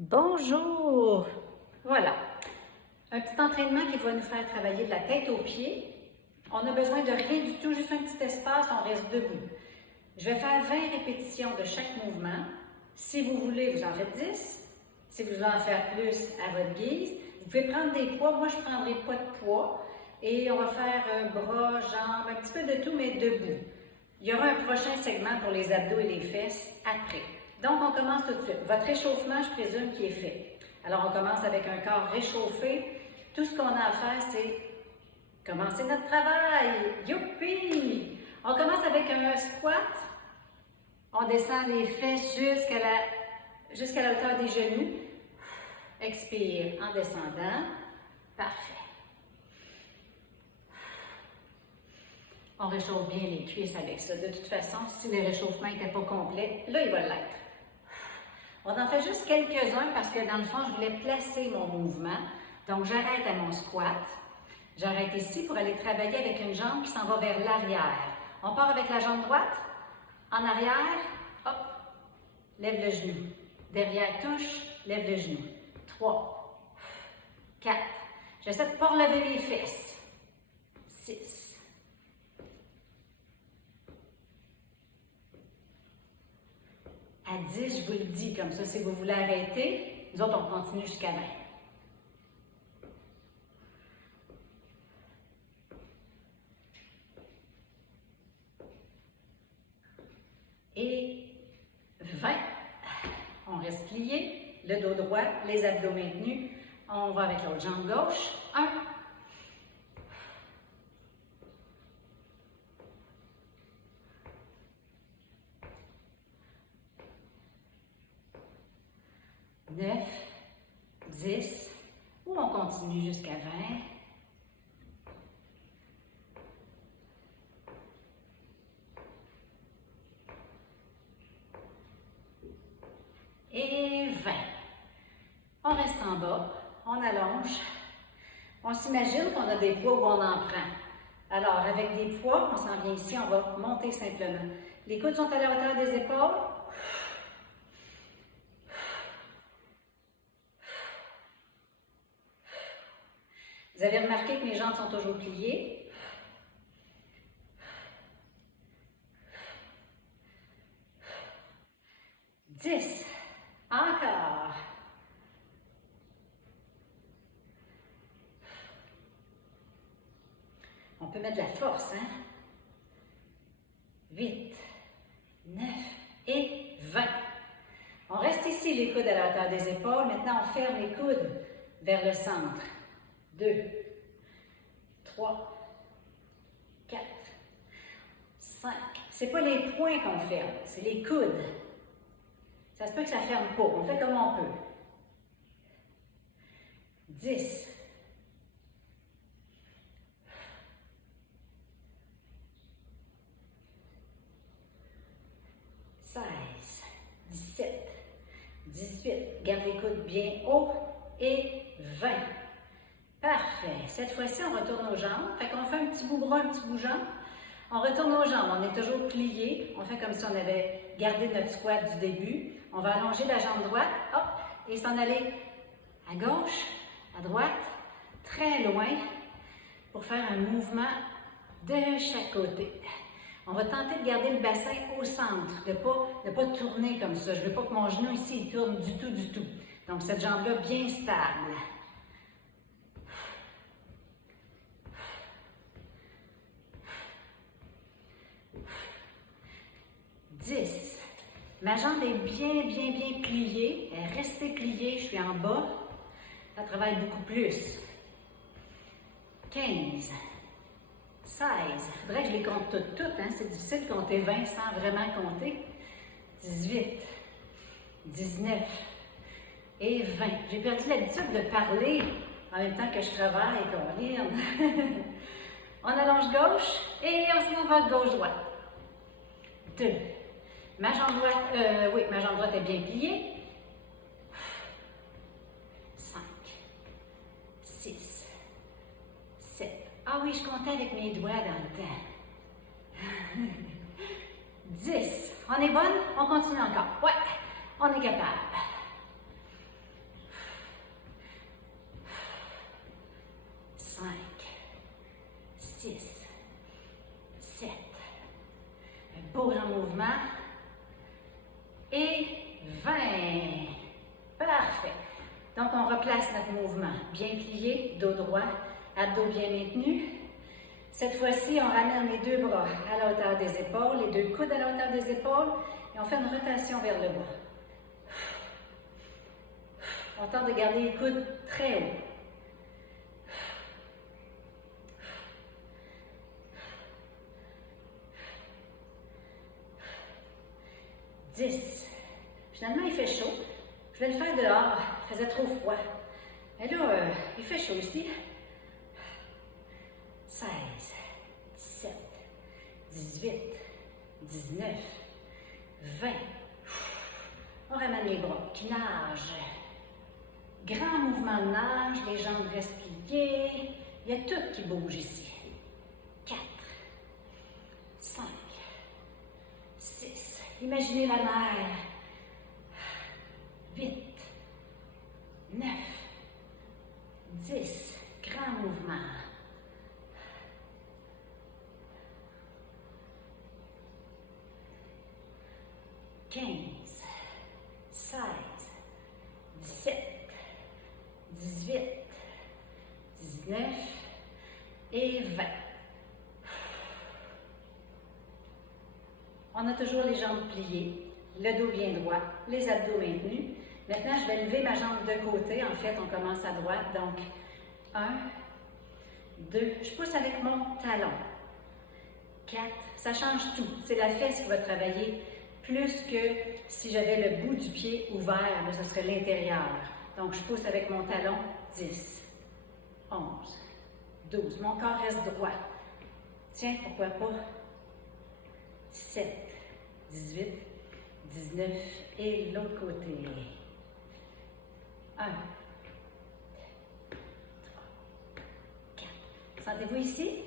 Bonjour! Voilà, un petit entraînement qui va nous faire travailler de la tête aux pieds. On n'a besoin de rien du tout, juste un petit espace, on reste debout. Je vais faire 20 répétitions de chaque mouvement. Si vous voulez, vous en faites 10. Si vous voulez en faire plus, à votre guise. Vous pouvez prendre des poids, moi je ne prendrai pas de poids. Et on va faire bras, jambes, un petit peu de tout, mais debout. Il y aura un prochain segment pour les abdos et les fesses après. Donc, on commence tout de suite. Votre réchauffement, je présume, qui est fait. Alors, on commence avec un corps réchauffé. Tout ce qu'on a à faire, c'est commencer notre travail. Youpi! On commence avec un squat. On descend les fesses jusqu'à la hauteur des genoux. Expire en descendant. Parfait. On réchauffe bien les cuisses avec ça. De toute façon, si le réchauffement n'était pas complet, là, il va l'être. On en fait juste quelques-uns parce que dans le fond, je voulais placer mon mouvement. Donc, j'arrête à mon squat. J'arrête ici pour aller travailler avec une jambe qui s'en va vers l'arrière. On part avec la jambe droite. En arrière, hop, lève le genou. Derrière, touche, lève le genou. 3, 4. J'essaie de ne pas relever les fesses. 6. À 10, je vous le dis, comme ça, si vous voulez arrêter, nous autres, on continue jusqu'à 20. Et 20. On reste plié, le dos droit, les abdos maintenus. On va avec l'autre jambe gauche. 1. 9, 10, ou on continue jusqu'à 20. Et 20. On reste en bas, on allonge. On s'imagine qu'on a des poids où on en prend. Alors, avec des poids, on s'en vient ici, on va monter simplement. Les coudes sont à la hauteur des épaules. Vous avez remarqué que mes jambes sont toujours pliées. Dix. Encore. On peut mettre de la force, hein? 8, 9 et 20. On reste ici, les coudes à la hauteur des épaules. Maintenant, on ferme les coudes vers le centre. 2, 3, 4, 5. Ce n'est pas les poings qu'on ferme, c'est les coudes. Ça se peut que ça ne ferme pas. On fait comme on peut. 10. 16, 17, 18. Garde les coudes bien haut et 20. Parfait. Cette fois-ci, on retourne aux jambes. Fait qu'on fait un petit bout bras, un petit bout jambe. On retourne aux jambes. On est toujours plié. On fait comme si on avait gardé notre squat du début. On va allonger la jambe droite, hop, et s'en aller à gauche, à droite, très loin, pour faire un mouvement de chaque côté. On va tenter de garder le bassin au centre, de ne pas tourner comme ça. Je ne veux pas que mon genou ici il tourne du tout. Donc, cette jambe-là bien stable. 10. Ma jambe est bien pliée. Elle est restée pliée. Je suis en bas. Ça travaille beaucoup plus. 15. 16. Il faudrait que je les compte toutes, hein? C'est difficile de compter 20 sans vraiment compter. 18. 19. Et 20. J'ai perdu l'habitude de parler en même temps que je travaille, qu'on lit. On allonge gauche et on se va gauche-droite. 2. Ma jambe droite est bien pliée. 5, 6, 7. Ah oui, je comptais avec mes doigts dans le temps. 10. On est bonne? On continue encore. Ouais, on est capable. 6, 7. Un beau grand mouvement. Et 20. Parfait. Donc, on replace notre mouvement. Bien plié, dos droit, abdos bien maintenus. Cette fois-ci, on ramène les deux bras à la hauteur des épaules, les deux coudes à la hauteur des épaules, et on fait une rotation vers le bas. On tente de garder les coudes très hauts. 10. Finalement, il fait chaud. Je vais le faire dehors. Il faisait trop froid. Mais là, il fait chaud ici. 16, 17, 18, 19, 20. On ramène les bras qui nagent. Grand mouvement de nage, les jambes restent pliées. Il y a tout qui bouge ici. 4, 5, 6. Imaginez la mer. 8, 9, 10. Grand mouvement. 15, 16, 17, 18, 19 et 20. On a toujours les jambes pliées, le dos bien droit, les abdos maintenus. Maintenant, je vais lever ma jambe de côté. En fait, on commence à droite. Donc, 1, 2, je pousse avec mon talon. 4, ça change tout. C'est la fesse qui va travailler plus que si j'avais le bout du pied ouvert, là, ce serait l'intérieur. Donc, je pousse avec mon talon. 10, 11, 12. Mon corps reste droit. Tiens, pourquoi pas? 17, 18, 19 et l'autre côté. 1, 2, 3, 4. Sentez-vous ici?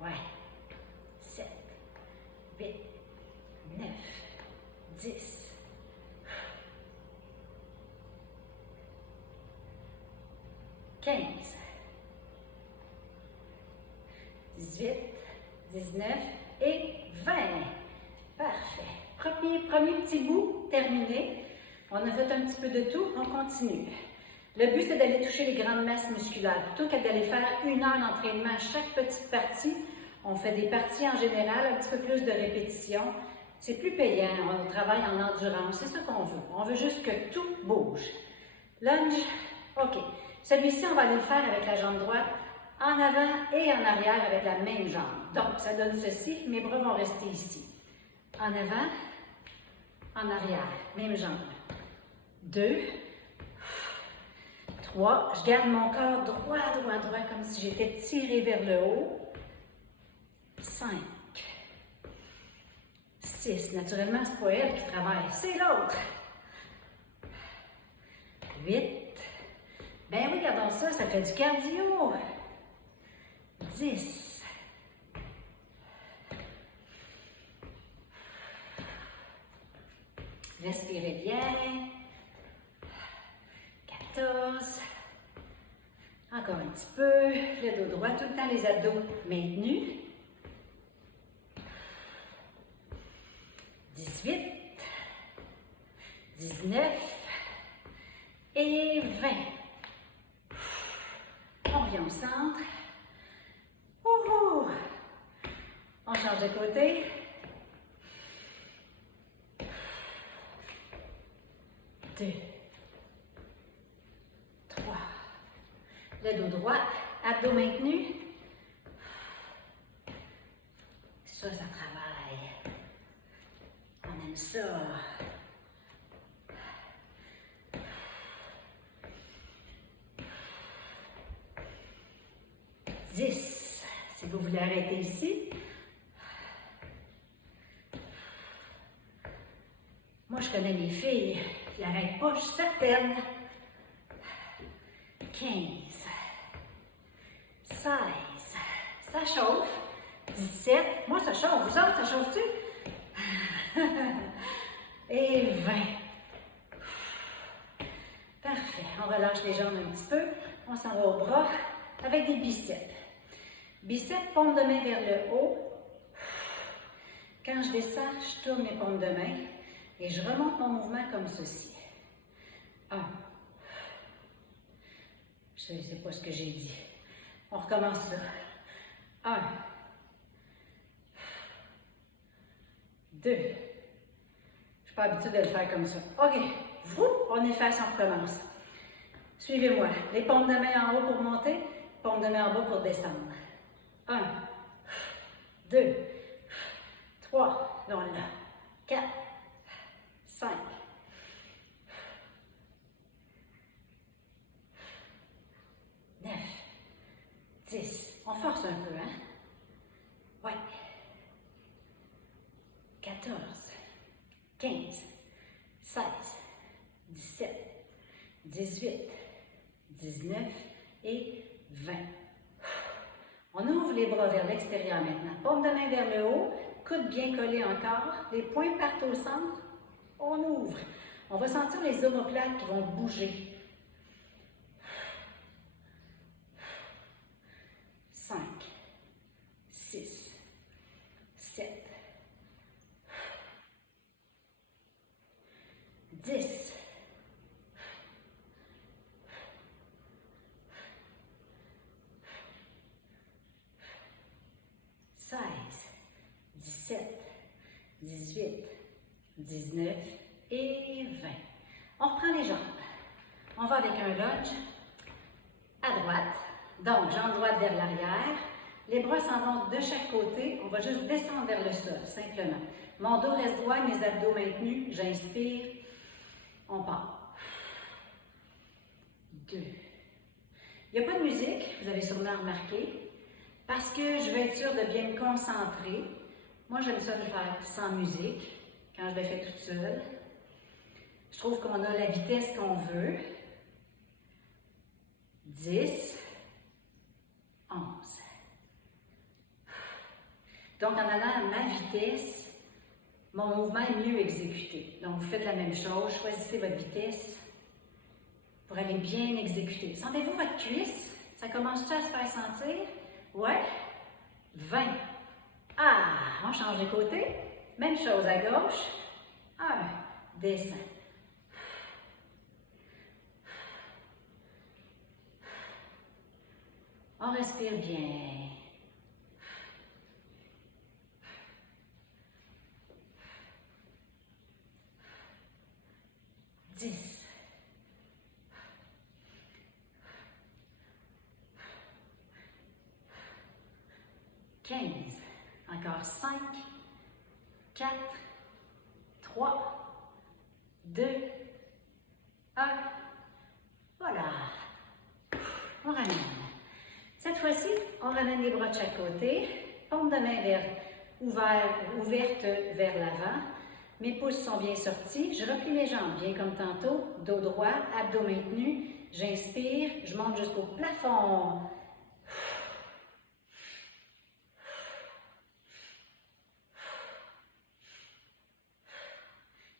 Ouais. 7, 8, 9, 10. 15, 18, 19 et 20. Parfait. Premier petit bout terminé. On a fait un petit peu de tout, on continue. Le but, c'est d'aller toucher les grandes masses musculaires. Plutôt que d'aller faire 1 heure d'entraînement à chaque petite partie, on fait des parties en général, un petit peu plus de répétitions. C'est plus payant, on travaille en endurance, c'est ça qu'on veut. On veut juste que tout bouge. Lunge, OK. Celui-ci, on va aller le faire avec la jambe droite, en avant et en arrière avec la même jambe. Donc, ça donne ceci, mes bras vont rester ici. En avant, en arrière, même jambe. 2, 3, je garde mon corps droit, droit, droit, comme si j'étais tiré vers le haut. 5, 6, naturellement, c'est pas elle qui travaille, c'est l'autre. 8, ben oui, regardons ça, ça fait du cardio. 10, respirez bien. 14, encore un petit peu, le dos droit, tout le temps les abdos maintenus. 18, 19 et 20. On revient au centre. Ouhou. On change de côté. 2, 3. Le dos droit, abdos maintenus. Ça travaille. On aime ça. 10. Si vous voulez arrêter ici. Moi, je connais les filles. Ils n'arrêtent pas, je suis certaine. 15. 16. Ça chauffe. 17. Moi, ça chauffe. Vous autres, ça chauffe-tu? Et 20. Parfait. On relâche les jambes un petit peu. On s'en va au bras avec des biceps. Biceps, paume de main vers le haut. Quand je descends, je tourne mes paumes de main et je remonte mon mouvement comme ceci. 1. Je ne sais pas ce que j'ai dit. On recommence ça. 1. 2. Je ne suis pas habituée de le faire comme ça. OK. On efface, on recommence. Suivez-moi. Les paumes de main en haut pour monter, paumes de main en bas pour descendre. 1, 2, 3, là on l'a. 4, 5, 9, 10. On force un peu, hein? Ouais. 14, 15, 16, 17, 18, 19 et 20. On ouvre les bras vers l'extérieur maintenant. Paume de main vers le haut, coude bien collé encore, les poings partent au centre. On ouvre. On va sentir les omoplates qui vont bouger. 5, 6, 7, 10, 16, 17, 18, 19 et 20. On reprend les jambes. On va avec un lunge à droite. Donc, jambe droite vers l'arrière. Les bras s'en vont de chaque côté. On va juste descendre vers le sol, simplement. Mon dos reste droit, mes abdos maintenus. J'inspire. On part. 2. Il n'y a pas de musique, vous avez sûrement remarqué, parce que je veux être sûre de bien me concentrer. Moi, j'aime ça le faire sans musique, quand je le fais toute seule. Je trouve qu'on a la vitesse qu'on veut. 10, 11. Donc, en allant à ma vitesse, mon mouvement est mieux exécuté. Donc, vous faites la même chose, choisissez votre vitesse pour aller bien exécuter. Sentez-vous votre cuisse? Ça commence-tu à se faire sentir? Ouais? 20. Ah! On change de côté. Même chose à gauche. 1. Descend. On respire bien. 10. 15. Encore 5, 4, 3, 2, 1. Voilà. On ramène. Cette fois-ci, on ramène les bras de chaque côté. Paume de main ouverte vers l'avant. Mes pouces sont bien sortis. Je replie mes jambes, bien comme tantôt. Dos droit, abdos maintenus. J'inspire, je monte jusqu'au plafond.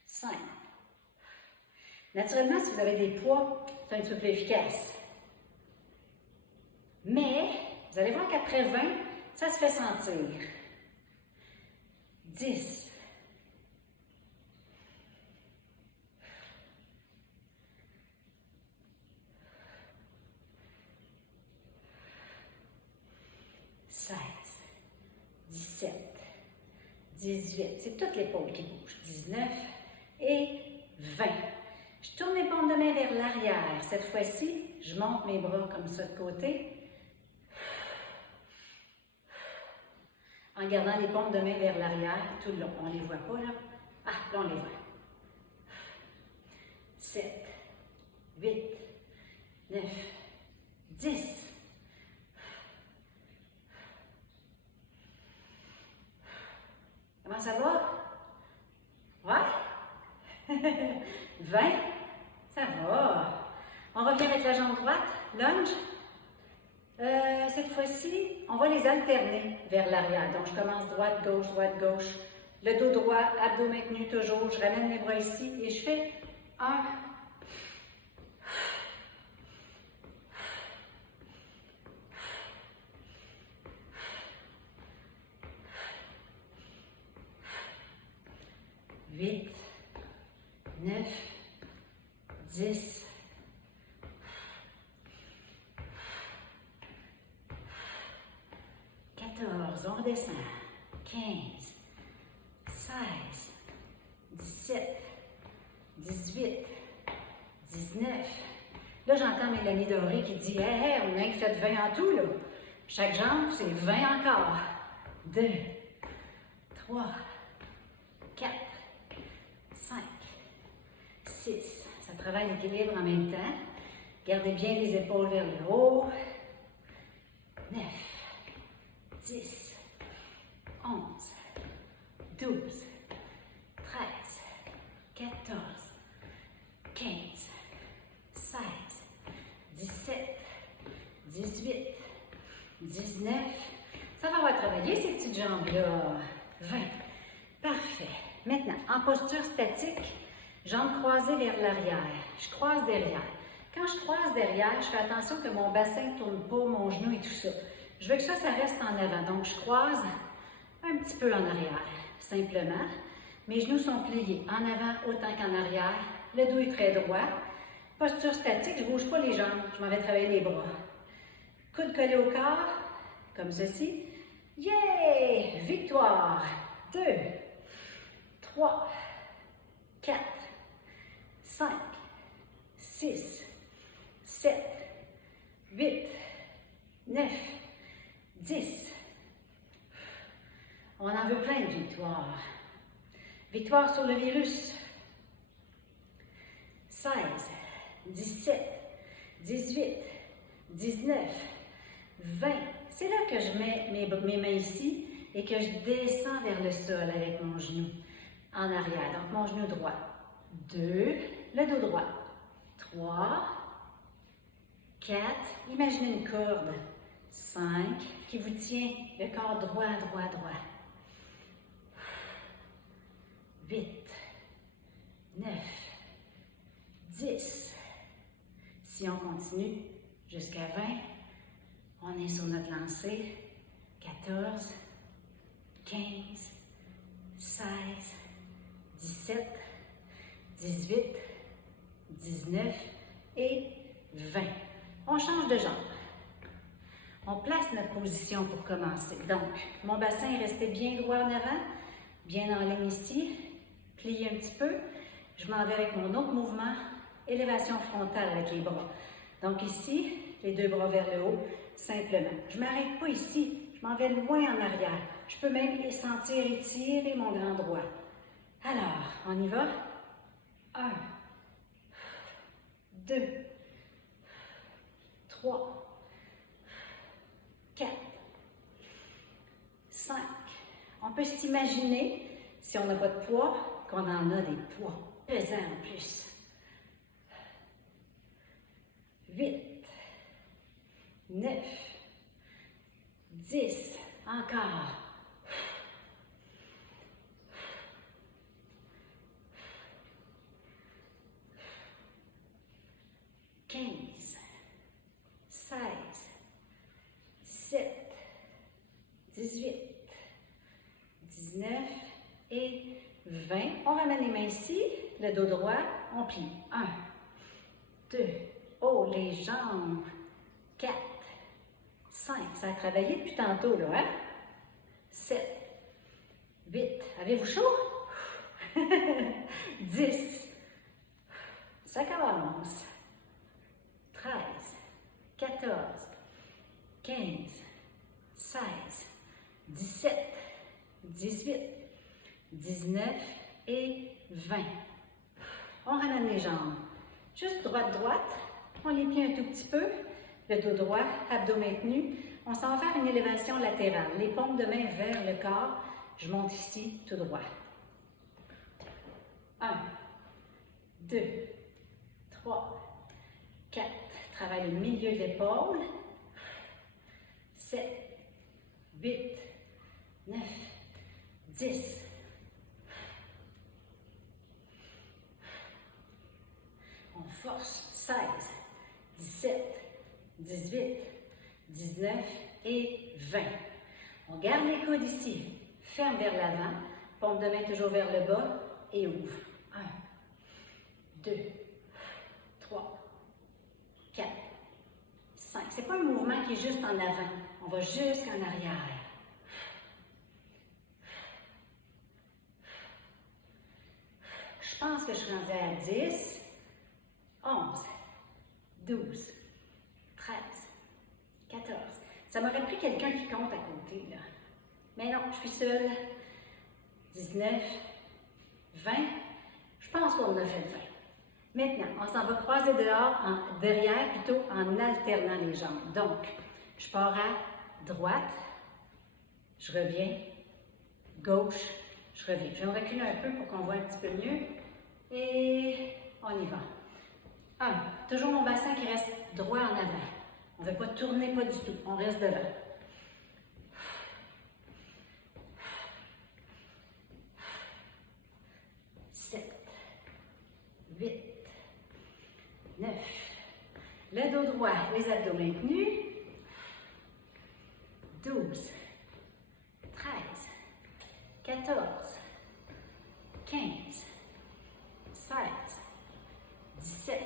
5. Naturellement, si vous avez des poids, c'est un petit peu plus efficace. Mais, vous allez voir qu'après 20, ça se fait sentir. 10. 16, 17, 18, c'est toute l'épaule qui bouge. 19 et 20. Je tourne mes paumes de main vers l'arrière. Cette fois-ci, je monte mes bras comme ça de côté. En gardant les paumes de main vers l'arrière tout le long. On ne les voit pas là? Ah, là on les voit. 7, 8, 9, 10. Comment ça va? Ouais? 20? Ça va. On revient avec la jambe droite. Lunge. Cette fois-ci, on va les alterner vers l'arrière. Donc, je commence droite, gauche. Le dos droit, abdos maintenus toujours. Je ramène mes bras ici et je fais 1, 2, 9, 10, 14, on redescend, 15, 16, 17, 18, 19. Là, j'entends Mélanie Doré qui dit « Hey, on a fait 20 en tout, là. Chaque jambe, c'est 20 encore. 2, 3, 4, 5, 6. Ça travaille l'équilibre en même temps. Gardez bien les épaules vers le haut. 9, 10, 11, 12, 13, 14, 15, 16, 17, 18, 19. Ça va avoir travaillé ces petites jambes-là. 20. Parfait. Maintenant, en posture statique, jambes croisées vers l'arrière. Je croise derrière. Quand je croise derrière, je fais attention que mon bassin ne tourne pas, mon genou et tout ça. Je veux que ça reste en avant. Donc, je croise un petit peu en arrière, simplement. Mes genoux sont pliés en avant autant qu'en arrière. Le dos est très droit. Posture statique, je ne bouge pas les jambes. Je m'en vais travailler les bras. Coude collé au corps, comme ceci. Yeah! Victoire! 2, 3, 4, 5, 6, 7, 8, 9, 10. On en veut plein de victoires. Victoire sur le virus. 16, 17, 18, 19, 20. C'est là que je mets mes mains ici et que je descends vers le sol avec mon genou en arrière. Donc, mon genou droit. 2, le dos droit. 3, 4, imaginez une corde. 5, qui vous tient le corps droit, droit, droit. 8, 9, 10. Si on continue jusqu'à 20, on est sur notre lancée. 14, 15, 16, 17, 18, 19 et 20. On change de jambe. On place notre position pour commencer. Donc, mon bassin est resté bien droit en avant, bien en ligne ici, plié un petit peu. Je m'en vais avec mon autre mouvement, élévation frontale avec les bras. Donc ici, les deux bras vers le haut, simplement. Je ne m'arrête pas ici, je m'en vais loin en arrière. Je peux même sentir étirer mon grand droit. Alors, on y va. 1, 2, 3, 4, 5. On peut s'imaginer, si on n'a pas de poids, qu'on en a des poids pesants en plus. 8, 9, 10, encore. 15, 16, 17, 18, 19 et 20. On ramène les mains ici, le dos droit, on plie. 1, 2, oh, les jambes. 4, 5, ça a travaillé depuis tantôt, là, hein? 7, 8, avez-vous chaud? 10, ça commence. 13, 14, 15, 16, 17, 18, 19 et 20. On ramène les jambes. Juste droite-droite. On les plie un tout petit peu. Le dos droit, abdomen tenu. On s'en va faire une élévation latérale. Les paumes de main vers le corps. Je monte ici tout droit. 1, 2, 3, 4. Travaille le milieu de l'épaule. 7, 8, 9, 10. On force. 16, 17, 18, 19 et 20. On garde les coudes ici. Ferme vers l'avant. Paume de main toujours vers le bas et ouvre. 1, 2, 3, 4, 5. Ce n'est pas un mouvement qui est juste en avant. On va jusqu'en arrière. Je pense que je suis rendue à 10, 11, 12, 13, 14. Ça m'aurait pris quelqu'un qui compte à côté, là. Mais non, je suis seule. 19, 20. Je pense qu'on a fait le 20. Maintenant, on s'en va croiser derrière, plutôt en alternant les jambes. Donc, je pars à droite, je reviens, gauche, je reviens. Je vais me reculer un peu pour qu'on voit un petit peu mieux. Et on y va. 1. Toujours mon bassin qui reste droit en avant. On ne veut pas tourner, pas du tout. On reste devant. 7, 8, 9. Le dos droit, les abdos maintenus. 12, 13, 14, 15, 16, 17,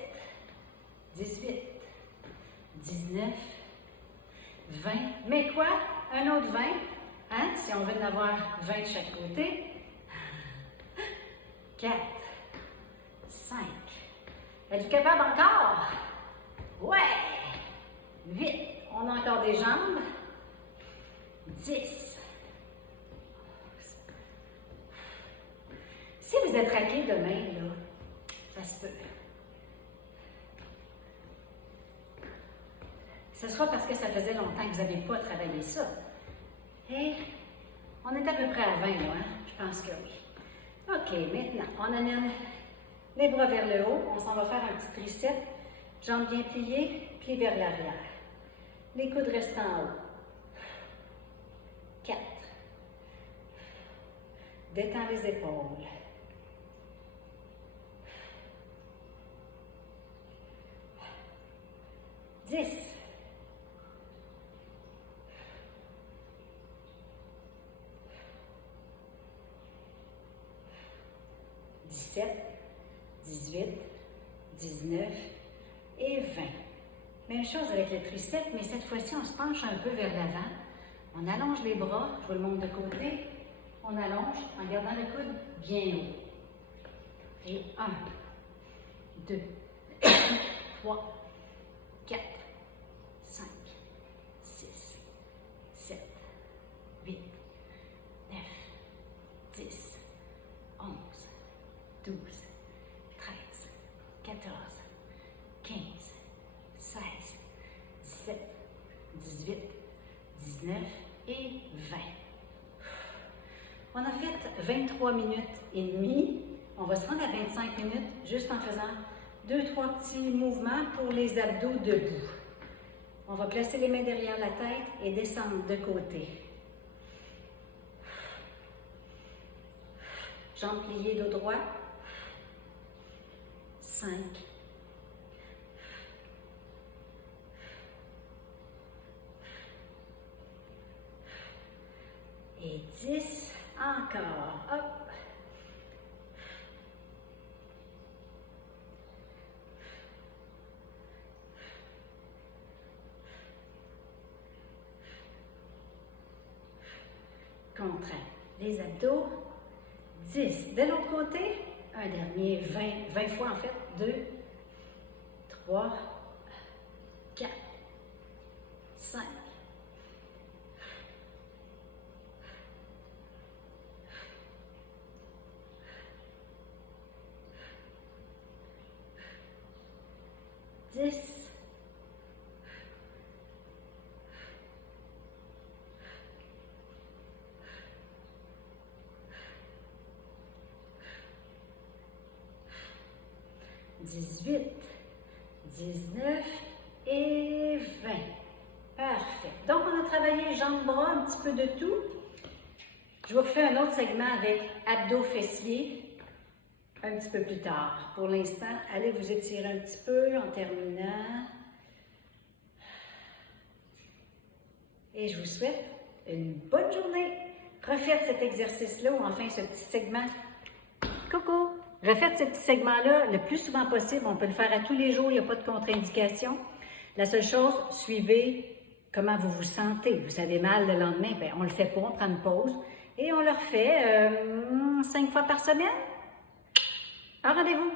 18, 19, 20. Mais quoi? Un autre 20? Hein? Si on veut en avoir 20 de chaque côté. 4, 5. Êtes-vous capable encore? Ouais! 8. On a encore des jambes. 10. Si vous êtes raqué demain, là, ça se peut. Ce sera parce que ça faisait longtemps que vous n'avez pas travaillé ça. Et on est à peu près à 20, là, hein? Je pense que oui. OK, maintenant, on amène les bras vers le haut. On s'en va faire un petit tricep. Jambes bien pliées, pieds vers l'arrière. Les coudes restent en haut. 4. Détends les épaules. 10. 17, 18, 19 et 20. Même chose avec le triceps, mais cette fois-ci, on se penche un peu vers l'avant. On allonge les bras, je vous le montre de côté. On allonge en gardant le coude bien haut. Et 1, 2, 3, 4, 5, 6, 7, 8, 9, 10, 11, 12, 13, 14, 15, 16, 17, 18, 19 et 20. On a fait 23 minutes et demie. On va se rendre à 25 minutes juste en faisant 2-3 petits mouvements pour les abdos debout. On va placer les mains derrière la tête et descendre de côté. Jambes pliées, dos droit. 5. Et 10. Encore. Hop. Contraint les abdos. 10. De l'autre côté, un dernier 20 fois en fait. 2, 3, 4, 5. 10. 18, 19 et 20. Parfait. Donc, on a travaillé jambes-bras, un petit peu de tout. Je vous refais un autre segment avec abdos fessiers un petit peu plus tard. Pour l'instant, allez vous étirer un petit peu en terminant. Et je vous souhaite une bonne journée. Refaites cet exercice-là ou enfin ce petit segment. Coucou! Refaites ce petit segment-là le plus souvent possible. On peut le faire à tous les jours, il n'y a pas de contre-indication. La seule chose, suivez comment vous vous sentez. Vous avez mal le lendemain, bien, on ne le fait pas, on prend une pause et on le refait 5 fois par semaine. Un rendez-vous.